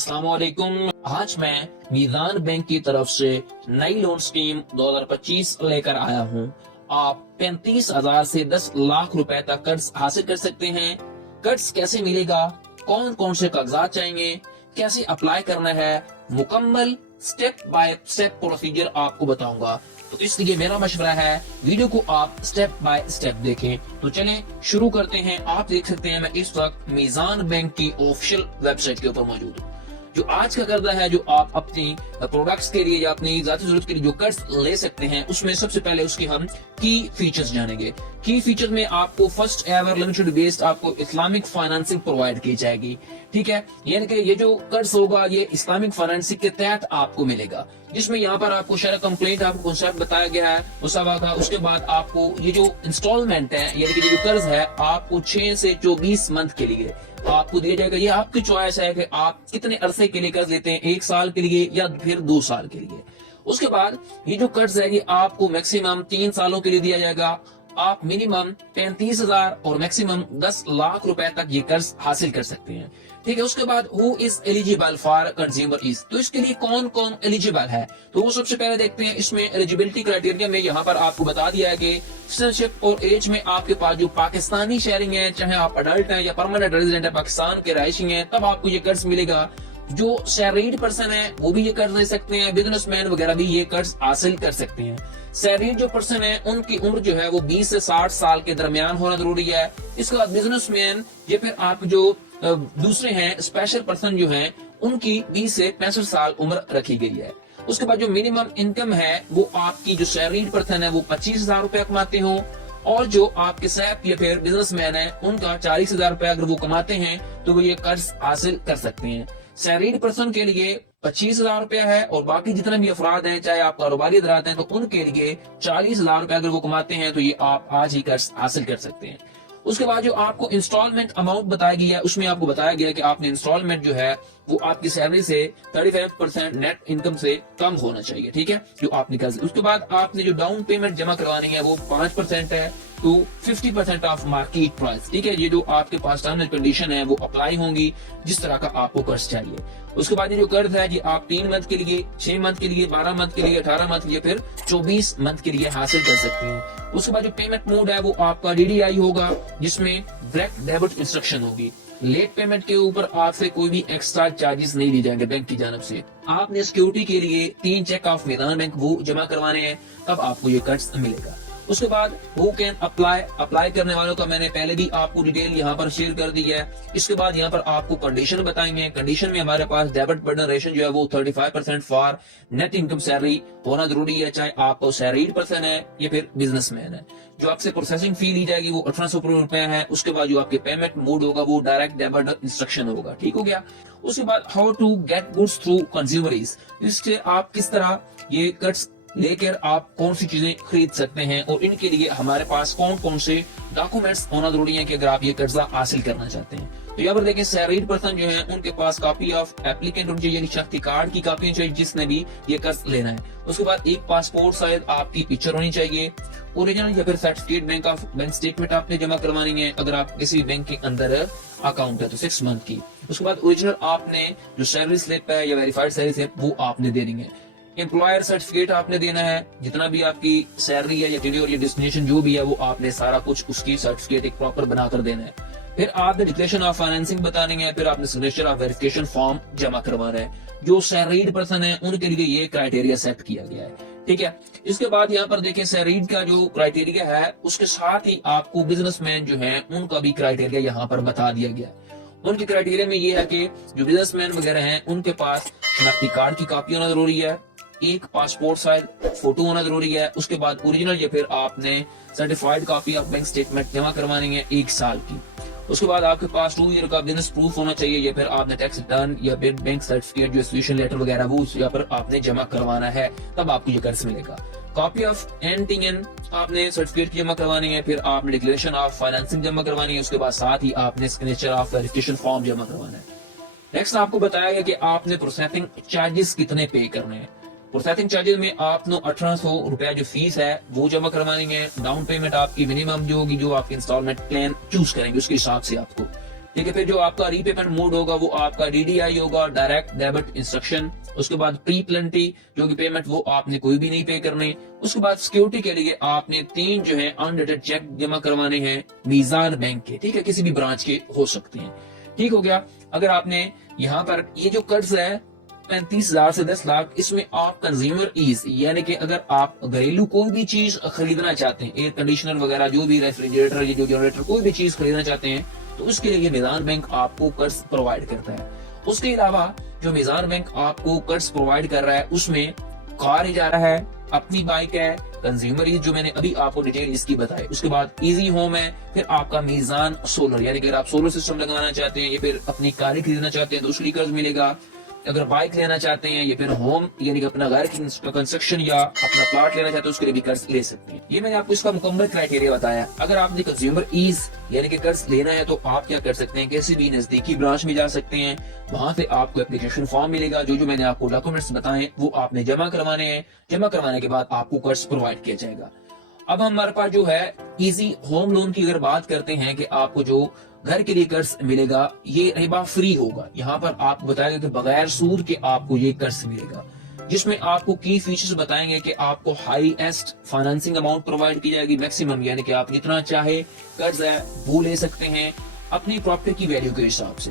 अस्सलाम वालेकुम। आज मैं मीज़ान बैंक की तरफ से नई लोन स्कीम 2025 लेकर आया हूँ। आप 35,000 से 10 लाख रुपए तक कर्ज हासिल कर सकते हैं। कर्ज कैसे मिलेगा, कौन कौन से कागजात चाहिए, कैसे अप्लाई करना है, मुकम्मल स्टेप बाय स्टेप प्रोसीजर आपको बताऊंगा। तो इसलिए मेरा मशवरा है वीडियो को आप स्टेप बाय स्टेप देखें। तो चलें शुरू करते हैं। आप देख सकते हैं मैं इस वक्त मीज़ान बैंक की ऑफिशियल वेबसाइट के ऊपर मौजूद हूँ। जो आज का कर्जा है, जो आप अपनी प्रोडक्ट्स के लिए या अपनी जाती जरूरत के लिए जो कर्ज ले सकते हैं, उसमें सबसे पहले उसके हम की फीचर्स जानेंगे। की फीचर में आपको फर्स्ट एवर लिमिटेड बेस्ड आपको इस्लामिक फाइनेंसिंग प्रोवाइड की जाएगी। ठीक है, यानी कि ये जो कर्ज होगा ये इस्लामिक फाइनेंसिंग के तहत आपको मिलेगा, जिसमें यहाँ पर आपको शरह कंप्लेंट आपको कॉन्सेप्ट बताया गया है मुसावा का। उसके बाद आपको ये जो इंस्टॉलमेंट है, यानी कि जो कर्ज है, आपको 6 से 24 मंथ के लिए आपको दिया जाएगा। ये आपकी चॉइस है कि आप कितने अरसे के लिए कर्ज लेते हैं, 1 साल के लिए या फिर 2 साल के लिए। उसके बाद ये जो कर्ज है ये आपको मैक्सिमम 3 सालों के लिए दिया जाएगा। आप मिनिमम 35,000 और मैक्सिमम 10 लाख रुपए तक ये कर्ज हासिल कर सकते हैं। ठीक है, उसके बाद who is eligible for consumer is, तो इसके लिए कौन कौन एलिजिबल है, तो वो सबसे पहले देखते हैं। इसमें एलिजिबिलिटी क्राइटेरिया में यहाँ पर आपको बता दिया है कि सिटीजनशिप और एज में आपके पास जो पाकिस्तानी शेयरिंग है, चाहे आप अडल्ट हैं या परमानेंट रेजिडेंट है, पाकिस्तान के रहायशी हैं, तब आपको ये कर्ज मिलेगा। जो सैलरीड पर्सन है वो भी ये कर्ज ले सकते हैं, बिजनेसमैन वगैरह भी ये कर्ज हासिल कर सकते हैं। सैलरीड जो पर्सन है उनकी उम्र जो है वो 20 से 60 साल के दरमियान होना जरूरी है। इसके बाद बिजनेसमैन या फिर आप जो दूसरे हैं स्पेशल पर्सन जो हैं, उनकी 20 से 65 साल उम्र रखी गई है। उसके बाद जो मिनिमम इनकम है वो आपकी जो सैलरीड पर्सन है वो 25,000 रुपया कमाते हो, और जो आपके सैप या फिर बिजनेसमैन है उनका 40,000 रुपया अगर वो कमाते हैं तो वो ये कर्ज हासिल कर सकते हैं। सैलरीड पर्सन के लिए 25,000 रुपया है, और बाकी जितने भी अफराद हैं, चाहे आप कारोबारी अदरात हैं, तो उनके लिए 40,000 रुपया अगर वो कमाते हैं तो ये आप आज ही कर्ज हासिल कर सकते हैं। उसके बाद जो आपको इंस्टॉलमेंट अमाउंट बताया गया है, उसमें आपको बताया गया है कि आपने इंस्टॉलमेंट जो है वो आपकी सैलरी से 35% नेट इनकम से कम होना चाहिए। ठीक है, जो आपने कर्ज। उसके बाद आपने जो डाउन पेमेंट जमा करवानी है वो 5% है टू 50% ऑफ मार्केट प्राइस। ठीक है, ये जो आपके पास टर्म एंड कंडीशन है वो अप्लाई होंगी जिस तरह का आपको कर्ज चाहिए। उसके बाद ये जो कर्ज है जी आप 3 मंथ के लिए, 6 मंथ के लिए, 12 मंथ के लिए, 18 मंथ के लिए, फिर 24 मंथ के लिए हासिल कर सकते हैं। उसके बाद जो पेमेंट मोड है वो आपका DDI होगा, जिसमें डायरेक्ट डेबिट इंस्ट्रक्शन होगी। लेट पेमेंट के ऊपर आपसे कोई भी एक्स्ट्रा चार्जेस नहीं लिए जाएंगे बैंक की जानब से। आपने सिक्योरिटी के लिए 3 चेक ऑफ मीज़ान बैंक वो जमा करवाने हैं, तब आपको ये कर्ज मिलेगा। उसके बाद हु कैन अप्लाई करने वालों का मैंने पहले भी आपको डिटेल यहाँ पर शेयर कर दी है। इसके बाद यहाँ पर आपको कंडीशन बताएंगे। कंडीशन में हमारे पास डेबिट बर्डन रेशन जो है वो 35% फॉर नेट इनकम सैलरी होना जरूरी है, चाहे आप सैलरीड पर्सन है या फिर बिजनेसमैन है। जो आपसे प्रोसेसिंग फी ली जाएगी वो 1800 रुपया है। उसके बाद जो आपके पेमेंट मोड होगा वो डायरेक्ट डेबिट इंस्ट्रक्शन होगा। ठीक हो गया। उसके बाद how to get goods through consumers, इससे आप किस तरह ये कर्ज लेकर आप कौन सी चीजें खरीद सकते हैं, और इनके लिए हमारे पास कौन कौन से डॉक्यूमेंट्स होना जरूरी है कि अगर आप ये कर्जा हासिल करना चाहते हैं। तो यहाँ पर देखें सैलरीड पर्सन जो है उनके पास कॉपी ऑफ एप्लीकेंट होनी चाहिए, यानी शख्सी कार्ड की कॉपी चाहिए जिसने भी ये कर्ज लेना है। उसके बाद एक पासपोर्ट साइज आपकी पिक्चर होनी चाहिए। ओरिजिनल या फिर सर्टिफिकेट बैंक स्टेटमेंट आपने जमा करवानी है अगर आप किसी बैंक के अंदर अकाउंट है तो 6 मंथ की। उसके बाद ओरिजिनल आपने जो सैलरी स्लिप है या वेरीफाइड सैलरी स्लिप वो आपने दे देंगे। एम्प्लॉयर सर्टिफिकेट आपने देना है, जितना भी आपकी सैलरी है या टेन्योर या डेस्टिनेशन जो भी है वो आपने सारा कुछ उसकी सर्टिफिकेट एक प्रॉपर बनाकर देना है। फिर आपने डिक्लेरेशन ऑफ फाइनेंसिंग बतानी है। फिर आपने सिग्नेचर ऑफ वेरिफिकेशन फॉर्म जमा करवाना है। जो सैलरीड पर्सन है उनके लिए ये क्राइटेरिया सेट किया गया है। ठीक है, इसके बाद यहाँ पर देखें सैलरीड का जो क्राइटेरिया है उसके साथ ही आपको बिजनेसमैन जो है उनका भी क्राइटेरिया यहाँ पर बता दिया गया है। उनके क्राइटेरिया में ये है कि जो बिजनेसमैन वगैरह हैं उनके पास शनाख्ती कार्ड की कॉपी होना जरूरी है, एक पासपोर्ट साइज फोटो होना जरूरी है। उसके बाद ओरिजिनल या फिर आपने certified copy of bank statement जमा करवानी है 1 साल की। उसके बाद आपके पास 2 ईयर का बिजनेस प्रूफ होना चाहिए, या फिर आपने टैक्स रिटर्न या फिर बैंक सर्टिफिकेट जो एसोसिएशन लेटर वगैरह वो यहाँ पर आपने जमा करवाना है, तब आपको ये कर्ज मिलेगा। कॉपी ऑफ NTN आपने सर्टिफिकेट जमा करवानी है। फिर आपने डिक्लेरेशन ऑफ फाइनेंसिंग जमा करवानी है। उसके बाद साथ ही आपने सिग्नेचर ऑफ वेरिफिकेशन फॉर्म जमा करवाना है। नेक्स्ट आपको बताया गया कि आपने प्रोसेसिंग चार्जेस कितने पे करने हैं। प्रोसेसिंग चार्जेस में आपने 1800 रुपया जो फीस है वो जमा करवानी है। डाउन पेमेंट आपकी मिनिमम जो होगी, जो आपकी इंस्टॉलमेंट प्लान चूज करेंगे उसके हिसाब से आपको ठीक है। फिर जो आपका रीपेमेंट मोड होगा वो आपका DDI होगा, डायरेक्ट डेबिट इंस्ट्रक्शन। उसके बाद प्री प्लेंटी जो कि पेमेंट वो आपने कोई भी नहीं पे करने। उसके बाद सिक्योरिटी के लिए आपने 3 जो है अनडेटेड चेक जमा करवाने हैं मीजान बैंक के, ठीक है, किसी भी ब्रांच के हो सकते हैं। ठीक हो गया। अगर आपने यहाँ पर ये जो कर्ज है 35,000 से 10 लाख, इसमें आप कंज्यूमर ईज यानी कि अगर आप घरेलू कोई भी चीज खरीदना चाहते हैं, एयर कंडीशनर वगैरह जो भी, रेफ्रिजरेटर, ये जो जनरेटर, कोई भी चीज खरीदना चाहते हैं, तो उसके लिए मीजान बैंक आपको कर्ज प्रोवाइड करता है। उसके अलावा जो मीजान बैंक आपको कर्ज प्रोवाइड कर रहा है उसमें कार इजारा है, अपनी बाइक है, कंज्यूमर ईज जो मैंने अभी आपको डिटेल इसकी बताई, उसके बाद इजी होम है, फिर आपका मीजान सोलर यानी कि अगर आप सोलर सिस्टम लगवाना चाहते हैं या फिर अपनी कार खरीदना चाहते हैं तो उसके लिए कर्ज मिलेगा। अगर बाइक लेना चाहते हैं या फिर होम यानी कि अपना घर की कंस्ट्रक्शन या अपना प्लॉट लेना चाहते हैं उसके लिए भी कर्ज ले सकते हैं। ये मैंने आपको इसका मुकम्मल क्राइटेरिया बताया। अगर आपने कंज्यूमर ईज यानी कि कर्ज लेना है तो आप क्या कर सकते हैं, किसी भी नजदीकी ब्रांच में जा सकते हैं, वहां से आपको एप्लीकेशन फॉर्म मिलेगा, जो मैंने आपको डॉक्यूमेंट्स बताए वो आपने जमा करवाने हैं। जमा करवाने के बाद आपको कर्ज प्रोवाइड किया जाएगा। अब हमारे पास जो है इजी होम लोन की अगर बात करते हैं कि आपको जो घर के लिए कर्ज मिलेगा ये रिबा फ्री होगा। यहाँ पर आपको बताएगा कि बगैर सूद के आपको ये कर्ज मिलेगा, जिसमें आपको की फीचर्स बताएंगे कि आपको हाईएस्ट फाइनेंसिंग अमाउंट प्रोवाइड की जाएगी, मैक्सिमम यानी कि आप जितना चाहे कर्ज है वो ले सकते हैं अपनी प्रॉपर्टी की वैल्यू के हिसाब से।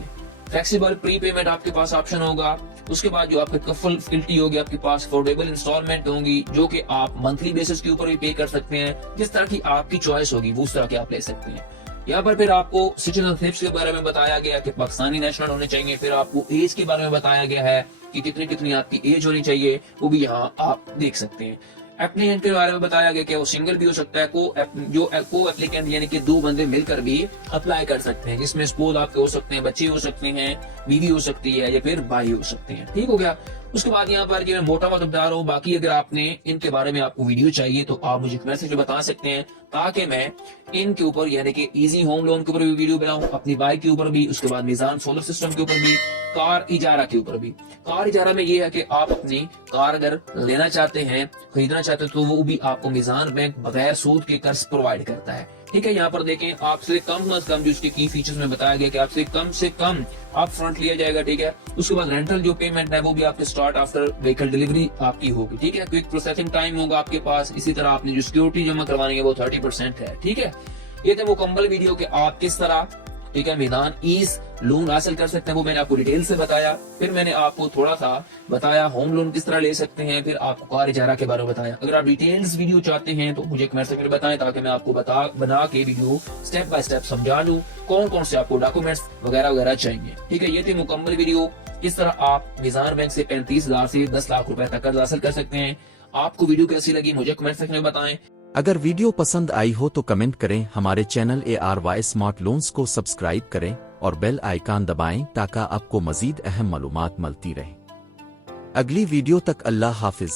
फ्लेक्सिबल प्री पेमेंट आपके पास ऑप्शन होगा। उसके बाद जो आपके कफलफिल्टी होगी आपके पास, अफोर्डेबल इंस्टॉलमेंट होंगी जो कि आप मंथली बेसिस के ऊपर भी पे कर सकते हैं। जिस तरह की आपकी चॉइस होगी वो उस तरह के आप ले सकते हैं। यहाँ पर फिर आपको सिटीजनशिप के बारे में बताया गया कि पाकिस्तानी नेशनल होने चाहिए। फिर आपको एज के बारे में बताया गया है कि कितनी कितनी आपकी एज होनी चाहिए, वो भी यहाँ आप देख सकते हैं। एप्लीकेंट के बारे में बताया गया कि वो सिंगल भी हो सकता है, को एप्लीकेंट यानी कि 2 बंदे मिलकर भी अप्लाई कर सकते हैं, जिसमें स्पोज आपके हो सकते हैं, बच्चे हो सकते हैं, बीवी हो सकती है या फिर भाई हो सकते हैं। ठीक हो गया। उसके बाद यहाँ पर जो है मोटा मोटा बता रहा हूँ, बाकी अगर आपने इनके बारे में आपको वीडियो चाहिए तो आप मुझे मैसेज में बता सकते हैं ताकि मैं इनके ऊपर यानी कि इजी होम लोन के ऊपर भी वीडियो बनाऊं, अपनी बाइक के ऊपर भी, उसके बाद मीजान सोलर सिस्टम के ऊपर भी, कार इजारा के ऊपर भी। कार इजारा में ये है कि आप अपनी कार अगर लेना चाहते हैं, खरीदना चाहते हैं तो वो भी आपको मीजान बैंक बगैर सूद के कर्ज प्रोवाइड करता है। ठीक है। यहाँ पर देखें आपसे कम से कम जो उसके की फीचर्स में बताया गया कि आपसे कम आप फ्रंट लिया जाएगा। ठीक है। उसके बाद रेंटल जो पेमेंट है वो भी आपके स्टार्ट आफ्टर व्हीकल डिलीवरी आपकी होगी। ठीक है। क्विक प्रोसेसिंग टाइम होगा आपके पास। इसी तरह आपने जो सिक्योरिटी जमा करवानी है वो 30% है। ठीक है। ये थे मुकम्मल वीडियो कि आप किस तरह, ठीक है, मीजान ईज लोन हासिल कर सकते हैं, वो मैंने आपको डिटेल से बताया। फिर मैंने आपको थोड़ा सा बताया होम लोन किस तरह ले सकते हैं, फिर आपको कार इजारा के बारे में बताया। अगर आप डिटेल्स वीडियो चाहते हैं तो मुझे कमेंट सेक्शन में बताएं ताकि मैं आपको बना के वीडियो स्टेप बाय स्टेप समझा लूं कौन कौन से आपको डॉक्यूमेंट्स वगैरह वगैरह चाहिए। ठीक है। ये थी मुकम्मल वीडियो किस तरह आप मीजान बैंक से 35,000 से 10 लाख रुपए तक कर्ज हासिल कर सकते हैं। आपको वीडियो कैसी लगी मुझे कमेंट सेक्शन में बताएं। अगर वीडियो पसंद आई हो तो कमेंट करें, हमारे चैनल ARY स्मार्ट लोन्स को सब्सक्राइब करें और बेल आइकन दबाएं ताकि आपको मजीद अहम मालूमात मिलती रहे। अगली वीडियो तक अल्लाह हाफिज।